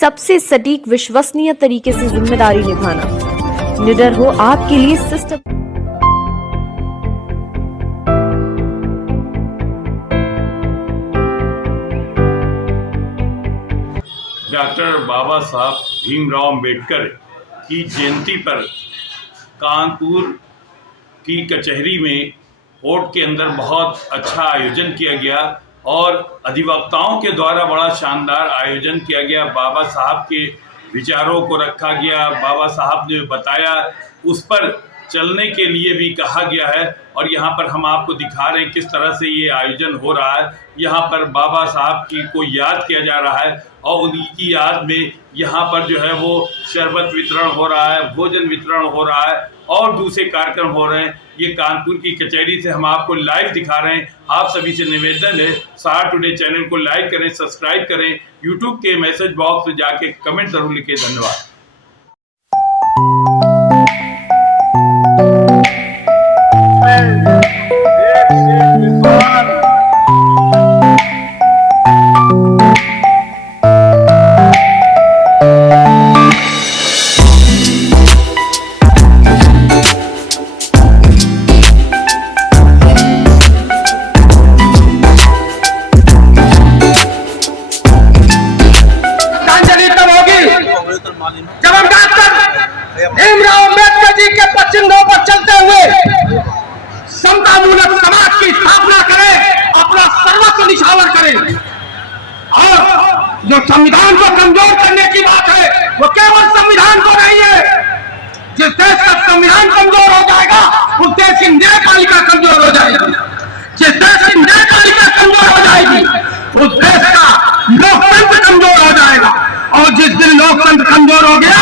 सबसे सटीक विश्वसनीय तरीके से जिम्मेदारी निभाना। निडर हो आपके लिए सिस्टम। डॉक्टर बाबा साहब भीमराव अंबेडकर की जयंती पर कानपुर की कचहरी में कोर्ट के अंदर बहुत अच्छा आयोजन किया गया और अधिवक्ताओं के द्वारा बड़ा शानदार आयोजन किया गया। बाबा साहब के विचारों को रखा गया, बाबा साहब ने बताया उस पर चलने के लिए भी कहा गया है। और यहाँ पर हम आपको दिखा रहे हैं किस तरह से ये आयोजन हो रहा है। यहाँ पर बाबा साहब को याद किया जा रहा है और उन्हीं की याद में यहाँ पर जो है वो शरबत वितरण हो रहा है, भोजन वितरण हो रहा है और दूसरे कार्यक्रम हो रहे हैं। ये कानपुर की कचहरी से हम आपको लाइव दिखा रहे हैं। आप सभी से निवेदन है, सहार टुडे चैनल को लाइक करें, सब्सक्राइब करें, यूट्यूब के मैसेज बॉक्स में जाके कमेंट जरूर लिखें। धन्यवाद। जब हम डॉक्टर भीमराव अंबेडकर जी के पचिंदों पर चलते हुए समतामूलक समाज की स्थापना करें, अपना सर्वस्व निछावर करें। और जो संविधान को कमजोर करने की बात है वो केवल संविधान को नहीं है। जिस देश का संविधान कमजोर हो जाएगा उस देश की न्यायपालिका कमजोर हो जाएगी। जिस देश की न्यायपालिका कमजोर हो जाएगी उस देश का लोकतंत्र कमजोर हो जाएगा। और जिस दिन लोकतंत्र कमजोर हो गया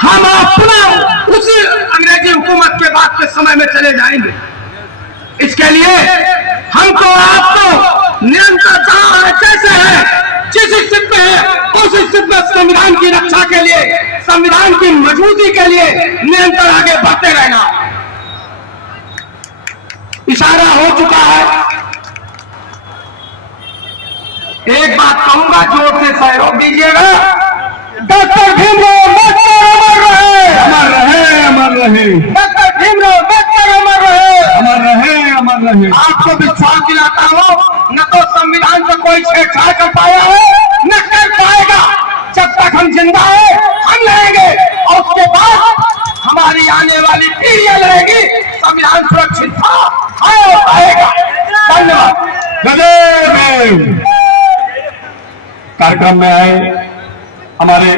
हम पुनः उसी अंग्रेजी हुकूमत के बाद के समय में चले जाएंगे। इसके लिए हमको आपको निरंतर जहां है जैसे है, जिस स्थिति में है उस स्थिति में संविधान की रक्षा के लिए, संविधान की मजबूती के लिए निरंतर आगे बढ़ते रहना। इशारा हो चुका है। एक बात कहूंगा, जोर से सहयोग दीजिएगा। डॉक्टर भीमराव अम्बेडकर अमर रहे, अमर रहे, अमर रहे। डॉक्टर भीमराव अम्बेडकर अमर रहे, अमर रहे, अमर रहे। आपको विश्वास दिलाता हूं, न तो संविधान को कोई छेड़छाड़ कर पाया है न कर पाएगा। जब तक हम जिंदा है हम लड़ेंगे और उसके बाद हमारी आने वाली पीढ़ियां लड़ेगी। संविधान सुरक्षित था, आएगा। धन्यवाद। कार्यक्रम में आए हमारे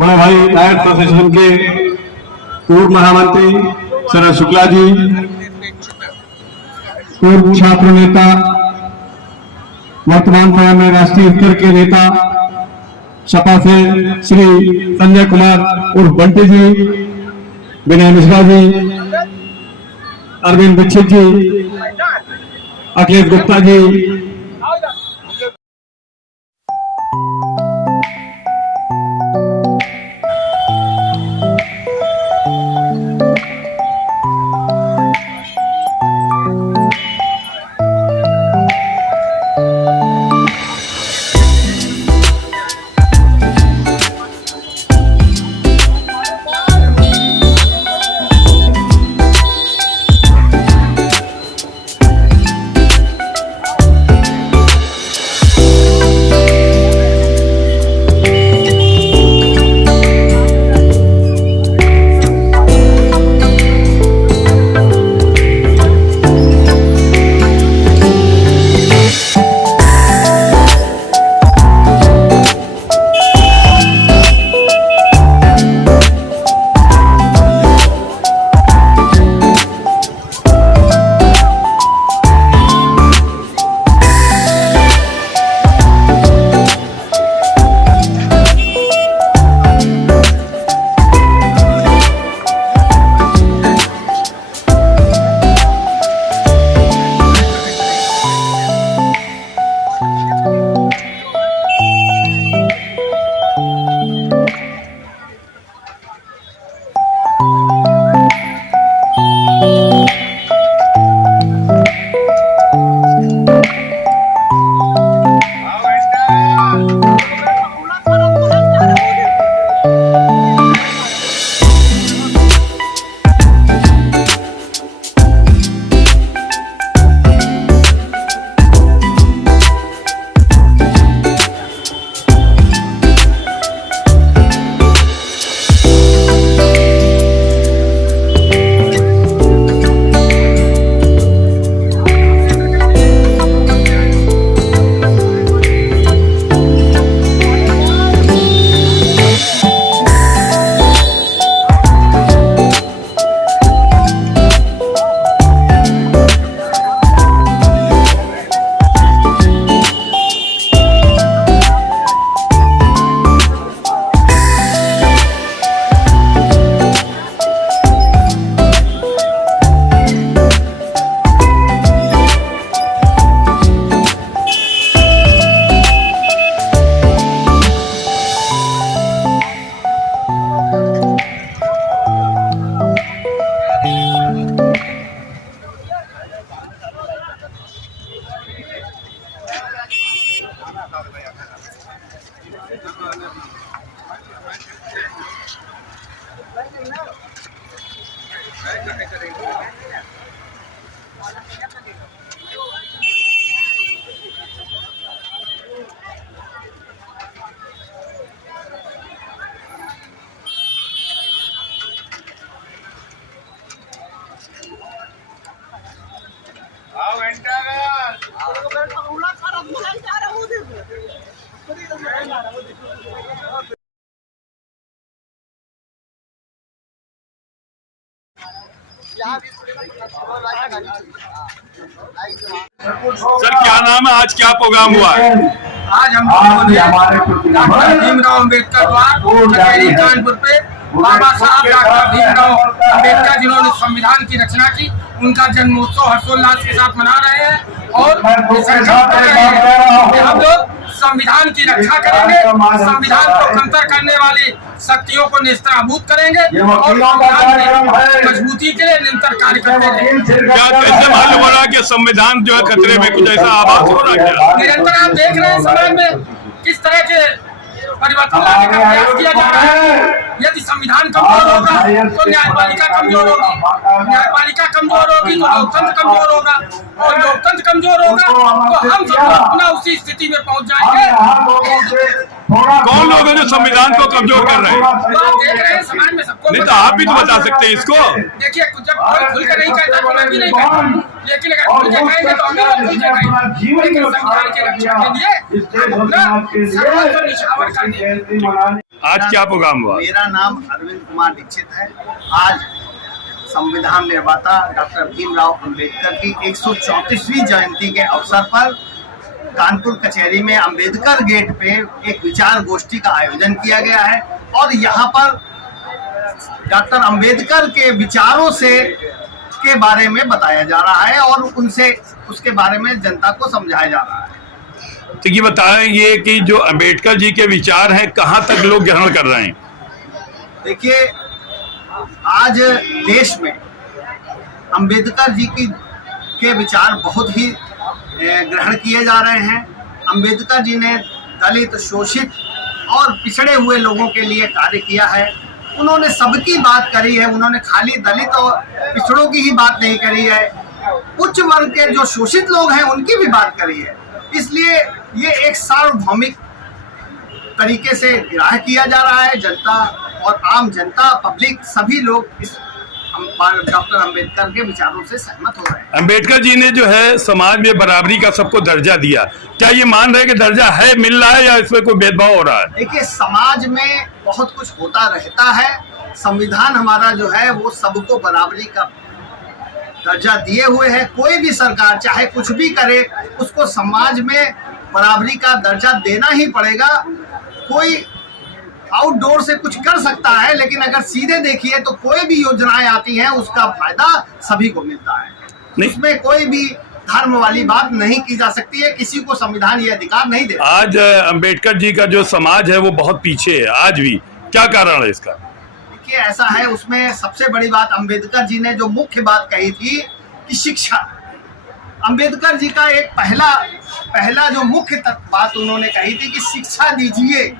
बड़े भाई नायक एसोसिएशन के पूर्व महामंत्री शरद शुक्ला जी, पूर्व छात्र नेता, वर्तमान समय में राष्ट्रीय स्तर के नेता सपा से श्री संजय कुमार उर्फ बंटी जी, विनय मिश्रा जी, अरविंद दीक्षित जी, अखिलेश गुप्ता जी, सर क्या नाम है, आज क्या प्रोग्राम हुआ है? आज हम लोगों ने डॉक्टर भीमराव अम्बेडकर द्वारा कचहरी कानपुर पे बाबा साहब डॉक्टर भीमराव अम्बेडकर जिन्होंने संविधान की रचना की, उनका जन्मोत्सव हर्षोल्लास के साथ मना रहे हैं और संकल्प कर रहे हैं कि हम लोग संविधान की रक्षा करेंगे, संविधान को कमतर करने वाली शक्तियों को नेस्तनाबूद करेंगे और संविधान की मजबूती के लिए निरंतर कार्य करते रहेंगे। क्या कैसे मालूम हो रहा कि संविधान जो है खतरे में, कुछ ऐसा आभास हो रहा है क्या? निरंतर आप देख रहे हैं समाज में किस तरह के परिवर्तन लाने का प्रयास किया जा रहा है। यदि संविधान कमजोर होगा तो न्यायपालिका कमजोर होगी, न्यायपालिका कमजोर होगी तो लोकतंत्र कमजोर होगा, और लोकतंत्र कमजोर होगा तो हम सब अपना उसी स्थिति में पहुंच जाएंगे। कौन लोग हैं जो संविधान को कमजोर कर रहे हैं? तो आप देख रहे हैं समाज में सबको। नहीं तो आप भी तो बता सकते हैं इसको। देखिए, जब कोई खुल कर नहीं कहता तो मैं भी नहीं कहता, लेकिन अगर खुल के कहेंगे तो हम भी खुल के कहेंगे। लेकिन संविधान की रक्षा के लिए हम अपना सर्वस्व निछावर कर देंगे। आज क्या प्रोग्राम हुआ? मेरा नाम अरविंद कुमार दीक्षित है। आज संविधान निर्माता डॉक्टर भीमराव अम्बेडकर की 134वीं जयंती के अवसर पर कानपुर कचहरी में अंबेडकर गेट पे एक विचार गोष्ठी का आयोजन किया गया है और यहाँ पर डॉक्टर अंबेडकर के विचारों के बारे में बताया जा रहा है और उनसे उसके बारे में जनता को समझाया जा रहा है। तो ये बताएं ये कि जो अंबेडकर जी के विचार हैं कहाँ तक लोग ग्रहण कर रहे हैं? देखिए, आज देश में अंबेडकर जी के विचार बहुत ही ग्रहण किए जा रहे हैं। अंबेडकर जी ने दलित, शोषित और पिछड़े हुए लोगों के लिए कार्य किया है। उन्होंने सबकी बात करी है, उन्होंने खाली दलित और पिछड़ों की ही बात नहीं करी है, उच्च वर्ग के जो शोषित लोग हैं उनकी भी बात करी है। इसलिए ये एक सार्वभौमिक तरीके से ग्राह्य किया जा रहा है। जनता और आम जनता, पब्लिक, सभी लोग इस डॉक्टर अंबेडकर के विचारों से सहमत हो रहे हैं। अंबेडकर जी ने जो है समाज में बराबरी का सबको दर्जा दिया, क्या ये मान रहे हैं कि दर्जा है, मिल रहा है, या इसमें कोई भेदभाव हो रहा है? देखिए, समाज में बहुत कुछ होता रहता है। संविधान हमारा जो है वो सबको बराबरी का दर्जा दिए हुए है। कोई भी सरकार चाहे कुछ भी करे, उसको समाज में बराबरी का दर्जा देना ही पड़ेगा। कोई आउटडोर से कुछ कर सकता है, लेकिन अगर सीधे देखिए तो कोई भी योजनाएं आती हैं उसका फायदा सभी को मिलता है। इसमें कोई भी धर्म वाली बात नहीं की जा सकती है। किसी को संविधान ये अधिकार नहीं देता। आज अंबेडकर जी का जो समाज है वो बहुत पीछे है आज भी, क्या कारण है इसका? देखिए, ऐसा है, उसमें सबसे बड़ी बात अंबेडकर जी ने जो मुख्य बात कही थी कि शिक्षा। अंबेडकर जी का एक पहला जो मुख्य बात उन्होंने कही थी कि शिक्षा दीजिए।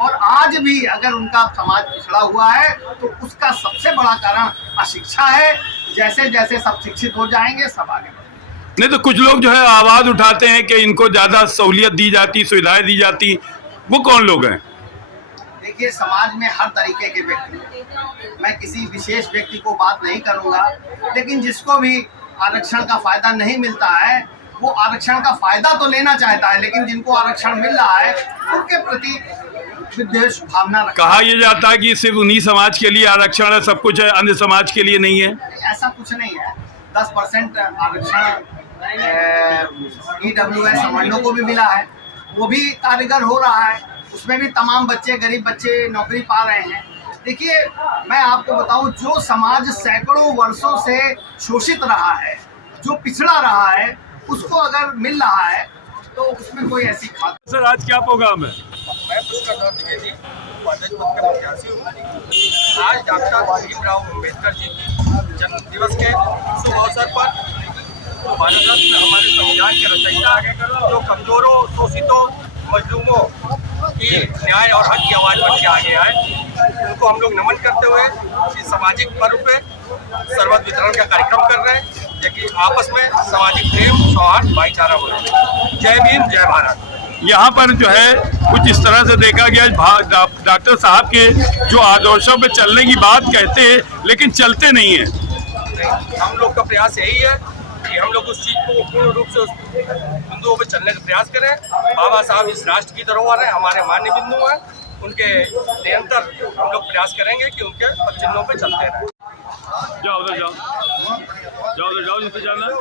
और आज भी अगर उनका समाज पिछड़ा हुआ है तो उसका सबसे बड़ा कारण अशिक्षा है। जैसे जैसे सब शिक्षित हो जाएंगे सब आगे बढ़ेंगे। नहीं तो कुछ लोग जो है आवाज उठाते हैं कि इनको ज्यादा सहूलियत दी जाती, सुविधाएं दी जाती, वो कौन लोग हैं? देखिए, समाज में हर तरीके के व्यक्ति, मैं किसी विशेष व्यक्ति को बात नहीं करूंगा, लेकिन जिसको भी आरक्षण का फायदा नहीं मिलता है वो आरक्षण का फायदा तो लेना चाहता है, लेकिन जिनको आरक्षण मिल रहा है उनके प्रति विद्वेष भावना रखता है। कहा यह जाता है कि सिर्फ उन्हीं समाज के लिए आरक्षण है, सब कुछ है, अन्य समाज के लिए नहीं है। ऐसा कुछ नहीं है। 10% आरक्षण EWS सवर्णों को भी मिला है, वो भी कारीगर हो रहा है। उसमें भी तमाम बच्चे, गरीब बच्चे नौकरी पा रहे हैं। देखिए, मैं आपको बताऊं, जो समाज सैकड़ों वर्षों से शोषित रहा है, जो पिछड़ा रहा है, उसको अगर मिल रहा है तो उसमें कोई ऐसी खात। सर, आज क्या प्रोग्राम है? मैं पुष्कर द्विवेदी, अध्यक्ष पद का प्रत्याशी हूँ। आज डॉक्टर भीमराव अम्बेडकर जी की जन्म दिवस के शुभ अवसर पर भारत रत्न हमारे संविधान के रचयिता, जो कमजोरों, शोषितों, मजलूमों की न्याय और हक की आवाज़ बन के आगे आए, उनको हम लोग नमन करते हुए इस सामाजिक पर्व पे शरबत वितरण का कार्यक्रम कर रहे हैं, लेकिन आपस में सामाजिक प्रेम, सौहार्द, भाईचारा हो रहा है। जय भीम, जय भारत। यहाँ पर जो है कुछ इस तरह से देखा गया, डॉक्टर साहब के जो आदर्शों पे चलने की बात कहते हैं लेकिन चलते नहीं है। हम लोग का प्रयास यही है कि हम लोग उस चीज़ को पूर्ण रूप से उस बिंदुओं पर चलने का प्रयास करें। बाबा साहब इस राष्ट्र की धरोहर है, हमारे मान्य बिंदु हैं, उनके निरंतर हम लोग प्रयास करेंगे कि उनके पद चिन्हों पर चलते रहें। जाओ उधर जाओ, जाओ उधर जाओ, जिससे जाना है।